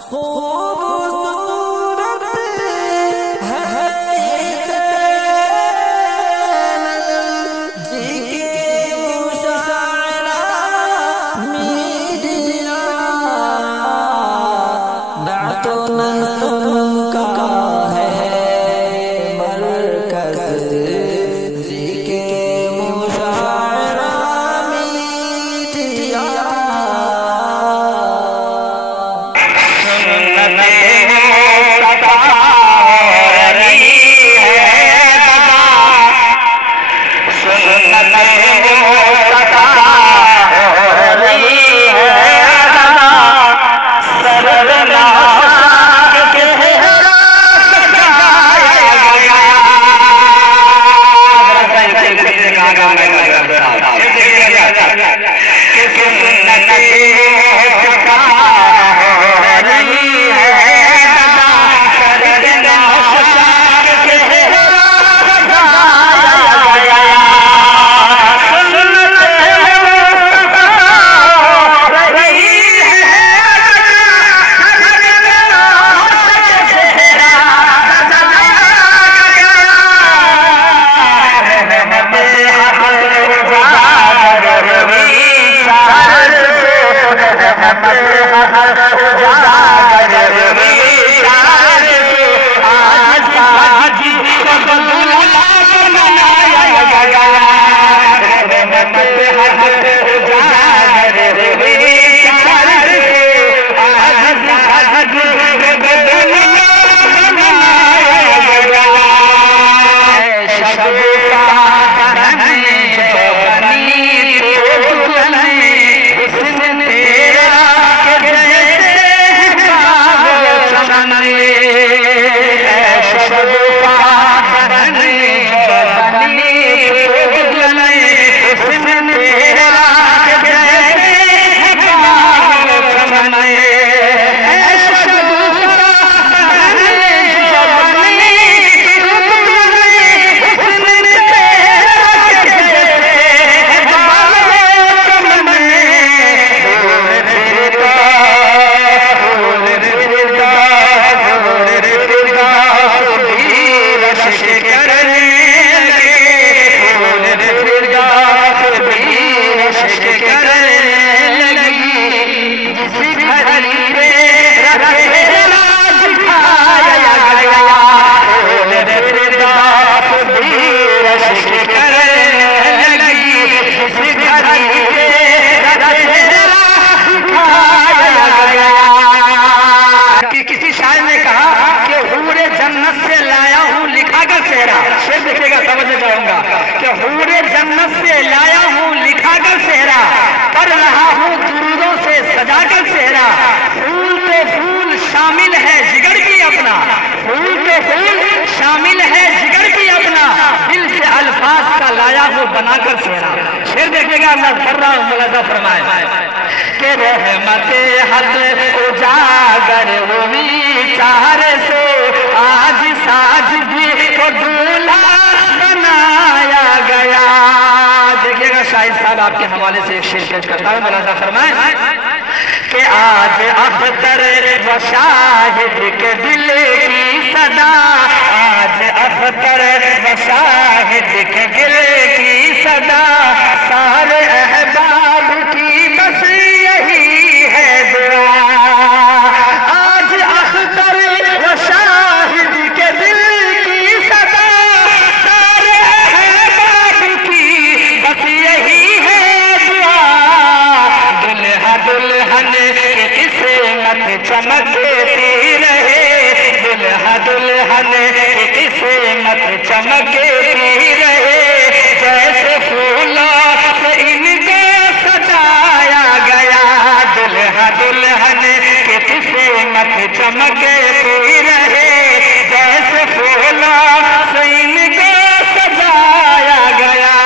खूबसूरत है जी के मुशायरा मीडिया बातों नज़्म का है मरकज़ जी के मुशायरा मीडिया। जन्नत से लाया हूँ लिखाकर सेहरा, कर रहा हूँ दुरूदों से सजाकर सेहरा। फूल तो फूल शामिल है जिगर की अपना, फूल तो फूल शामिल है जिगर की अपना, दिल से अल्फाज का लाया हूँ बनाकर सेहरा। शेर देखिएगा, अल्लाह कर रहा हूँ मुलाजा फरमाए के रहमते हक उजागर हुई चार से आज साजदी को दूल्हा बनाया गया। देखिएगा शाहिद साहब आपके हवाले से एक शेर पेश करता हूँ, मुलाजा फरमाए कि आज अख्तर व शाहिद के दिल की सदा, आज अख्तर व शाहिद के दिल की सदा, सारे अहबाब की बस यही है दुआ। आज अख्तर व शाहिद के दिल की सदा, सारे अहबाब की बस यही है दुआ। दुल्हा दुल्हन की किस्मत चमकती रहे, दुल्हा दुल्हन की किस्मत चमकती रहे, जैसे फूलों से इनको सजाया गया। दुल्हा दुल्हन की किस्मत चमकती रहे, जैसे फूलों से इनको सजाया गया।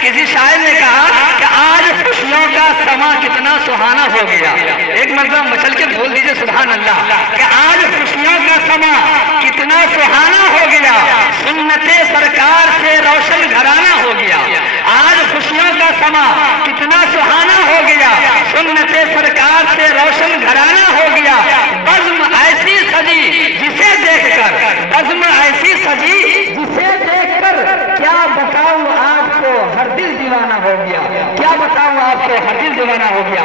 किसी शायर ने कहा कि आज खुशियों का समा कितना सुहाना हो गया। एक मर्तबा मचल के बोल दीजिए सुभान अल्लाह कि आज खुशियों का समा कितना सुहाना हो गया, सुन्नते सरकार से रोशन घराना हो गया। आज खुशियों का समा कितना सुहाना हो गया, सुन्नते सरकार से रोशन घराना हो गया। दीवाना हो गया। क्या बताऊं आपको, हर दिल दीवाना हो गया।